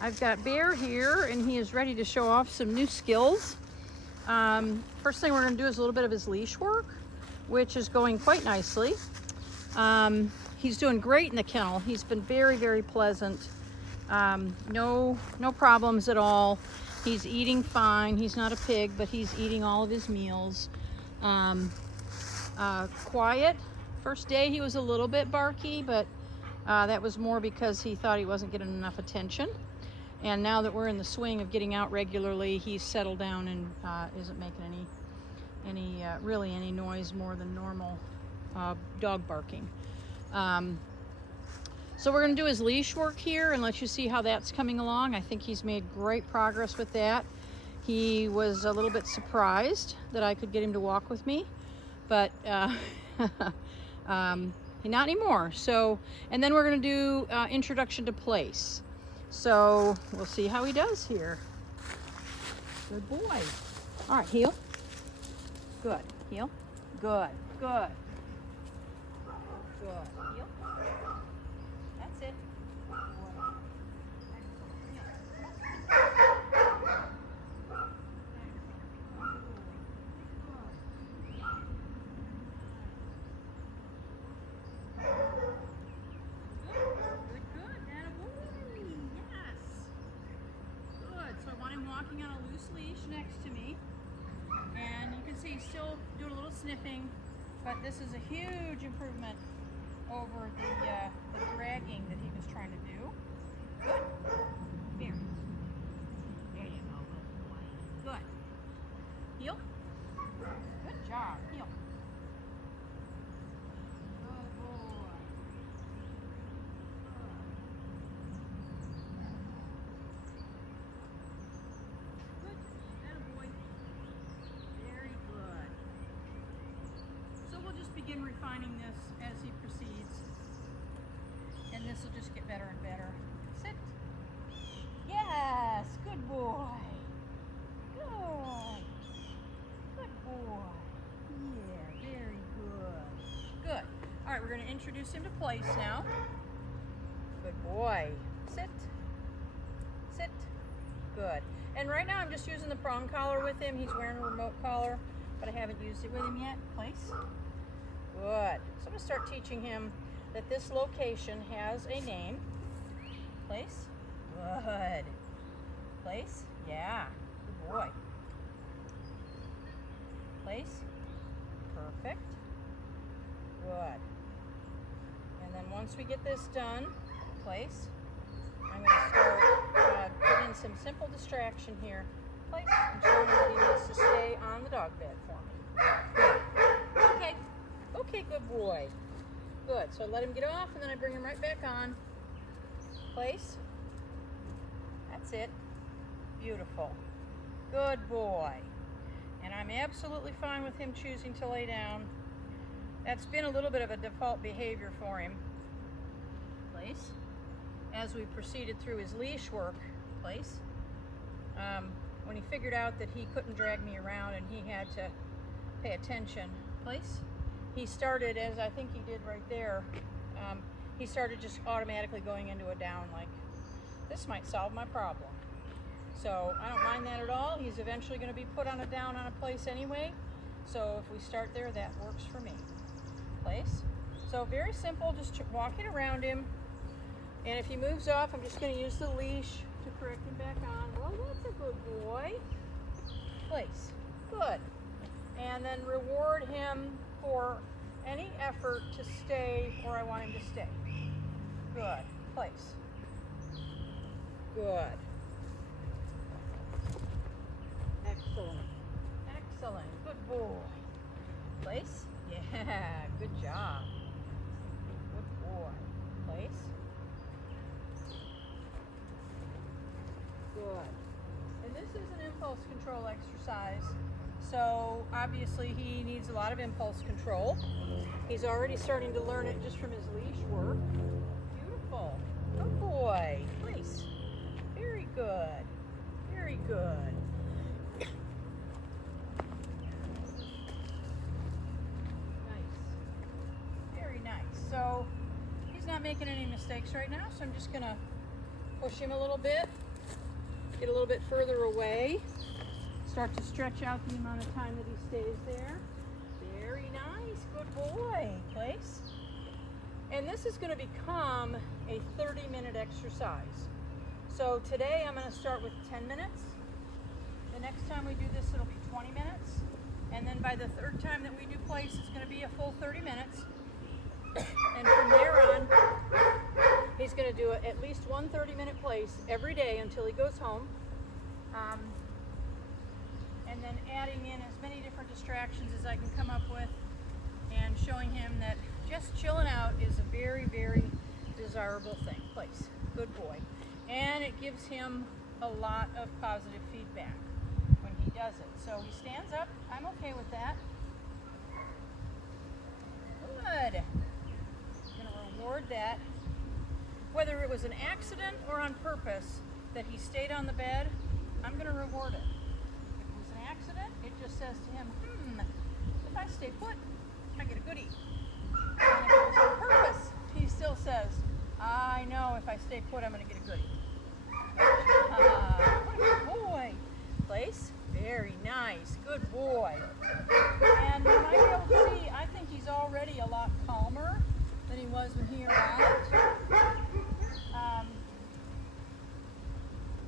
I've got Bear here, and he is ready to show off some new skills. First thing we're going to do is a little bit of his leash work, which is going quite nicely. He's doing great in the kennel. He's been very, very pleasant. No problems at all. He's eating fine. He's not a pig, but he's eating all of his meals. Quiet. First day he was a little bit barky, but that was more because he thought he wasn't getting enough attention. And now that we're in the swing of getting out regularly, he's settled down and isn't making really any noise more than normal dog barking. So we're going to do his leash work here and let you see how that's coming along. I think he's made great progress with that. He was a little bit surprised that I could get him to walk with me, but not anymore. So, and then we're going to do introduction to place. So we'll see how he does here. Good boy. All right, heel. Good. Heel. Good. Good. Good. Heel. That's it. Walking on a loose leash next to me, and you can see he's still doing a little sniffing, but this is a huge improvement over the dragging that he was trying to do. Good. Here. There you go. Good boy. Good. Heel. Good job. Heel. Good boy. Begin refining this as he proceeds, and this will just get better and better. Sit. Yes, good boy. Good. Good boy. Yeah, very good. Good. All right, we're going to introduce him to place now. Good boy. Sit. Sit. Good. And right now I'm just using the prong collar with him. He's wearing a remote collar, but I haven't used it with him yet. Place. Good. So I'm going to start teaching him that this location has a name. Place. Good. Place. Yeah. Good boy. Place. Perfect. Good. And then once we get this done, place, I'm going to start putting in some simple distraction here. Place. I'm showing him that he needs to stay on the dog bed for me. Good. Okay. Okay, good boy. Good. So I let him get off, and then I bring him right back on. Place. That's it. Beautiful. Good boy. And I'm absolutely fine with him choosing to lay down. That's been a little bit of a default behavior for him. Place. As we proceeded through his leash work. Place. When he figured out that he couldn't drag me around and he had to pay attention. Place. He started, as I think he did right there, he started just automatically going into a down, like, this might solve my problem. So I don't mind that at all. He's eventually going to be put on a down on a place anyway. So if we start there, that works for me. Place. So very simple, just walking around him. And if he moves off, I'm just going to use the leash to correct him back on. Well, that's a good boy. Place. Good. And then reward him for any effort to stay where I want him to stay. Good. Place. Good. Excellent. Excellent. Good boy. Place. Yeah. Good job. Good boy. Place. Good. And this is an impulse control exercise. So obviously he needs a lot of impulse control. He's already starting to learn it just from his leash work. Beautiful. Good boy. Place. Very good. Very good. Nice. Very nice. So he's not making any mistakes right now, so I'm just going to push him a little bit get a little bit further away. Start to stretch out the amount of time that he stays there. Very nice, good boy. Place. And this is going to become a 30-minute exercise. So today I'm going to start with 10 minutes. The next time we do this, it'll be 20 minutes. And then by the third time that we do place, it's going to be a full 30 minutes. And from there on, he's going to do at least one 30-minute place every day until he goes home. And then adding in as many different distractions as I can come up with and showing him that just chilling out is a very, very desirable thing. Place. Good boy. And it gives him a lot of positive feedback when he does it. So he stands up. I'm okay with that. Good. I'm going to reward that. Whether it was an accident or on purpose that he stayed on the bed, I'm going to reward it. If it was an accident, it just says to him, if I stay put, I get a goodie. And if it was on purpose, he still says, I know if I stay put, I'm going to get a goodie. What a good boy. Place. Very nice. Good boy. And you might be able to see, I think he's already a lot calmer than he was when he arrived.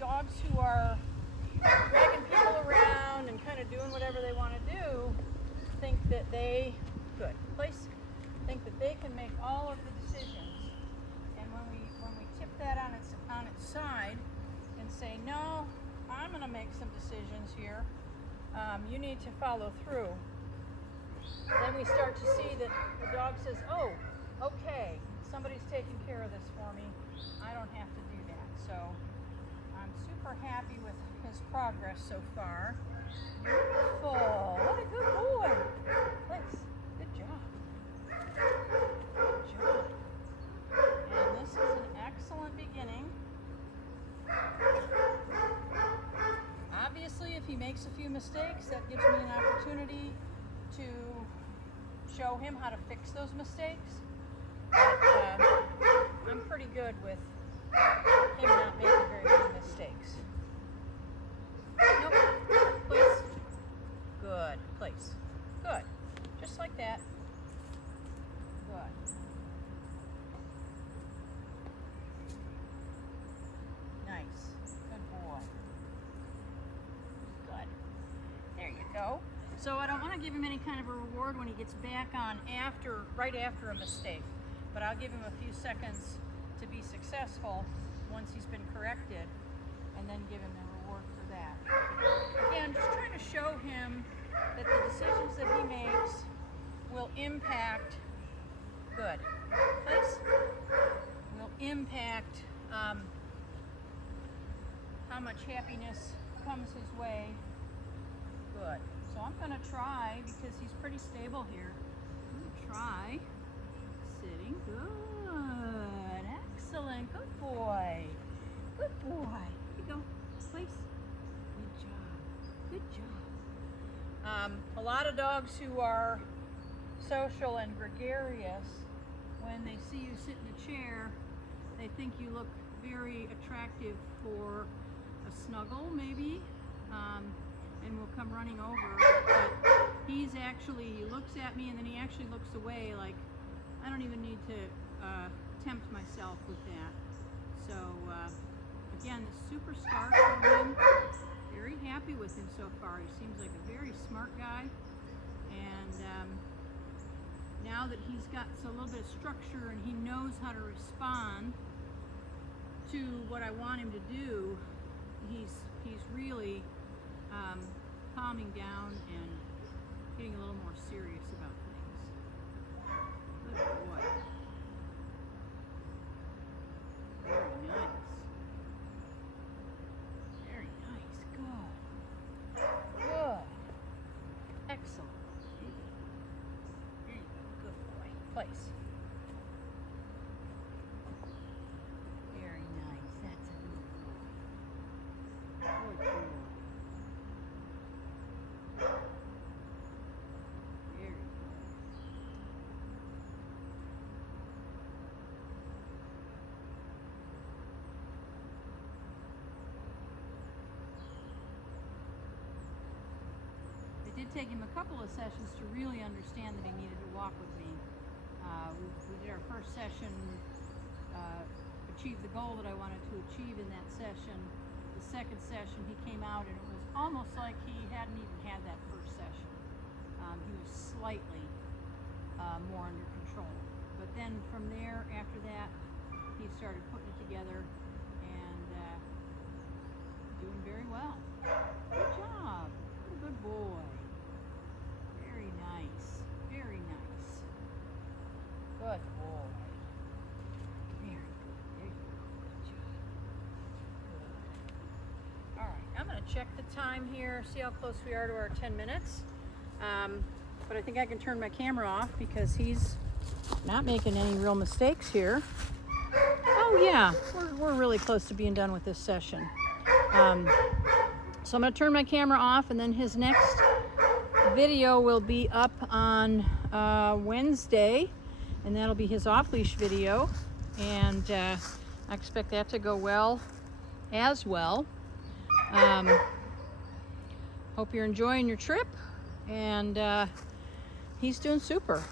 Dogs who are dragging people around and kind of doing whatever they want to do think that they think that they can make all of the decisions. And when we tip that on its side and say, no, I'm going to make some decisions here, you need to follow through, then we start to see that the dog says, oh, okay, somebody's taking care of this for me, I don't have to do that. So I'm super happy with his progress so far. Beautiful. What a good boy. Place. Good job. Good job. And this is an excellent beginning. Obviously, if he makes a few mistakes, that gives me an opportunity to show him how to fix those mistakes. But I'm pretty good with him not making very many mistakes. Nope. Place. Good. Place. Good. Just like that. Good. Nice. Good boy. Good. There you go. So I don't want to give him any kind of a reward when he gets back on right after a mistake, but I'll give him a few seconds to be successful once he's been corrected, and then give him the reward for that. Again, just trying to show him that the decisions that he makes will impact how much happiness comes his way. Good. So I'm going to try, because he's pretty stable here, I'm going to try sitting. Good. Excellent. Good boy. Good boy. Here you go. Place. Good job. Good job. A lot of dogs who are social and gregarious, when they see you sit in a chair, they think you look very attractive for a snuggle, maybe, and will come running over. But he looks at me, and then he actually looks away, like, I don't even need to tempt myself with that. So again, super start for him. Very happy with him so far. He seems like a very smart guy, and now that he's got a little bit of structure and he knows how to respond to what I want him to do, he's really calming down and getting a little more serious about things. Good boy. Very nice. Very nice. Good. Good. Excellent. There you go. Good boy. Place. Very nice. That's a good boy. Good boy. Very good. take him a couple of sessions to really understand that he needed to walk with me. We did our first session, achieved the goal that I wanted to achieve in that session. The second session, he came out and it was almost like he hadn't even had that first session. He was slightly more under control. But then from there, after that, he started putting it together and doing very well. Good job. What a good boy. Very nice. Very nice. Good boy. Very good. There you go. Good job. Good. All right. I'm going to check the time here, see how close we are to our 10 minutes. But I think I can turn my camera off because he's not making any real mistakes here. Oh yeah, we're really close to being done with this session. So I'm going to turn my camera off, and then his next video will be up on Wednesday, and that'll be his off-leash video, and I expect that to go well as well. Hope you're enjoying your trip, and he's doing super.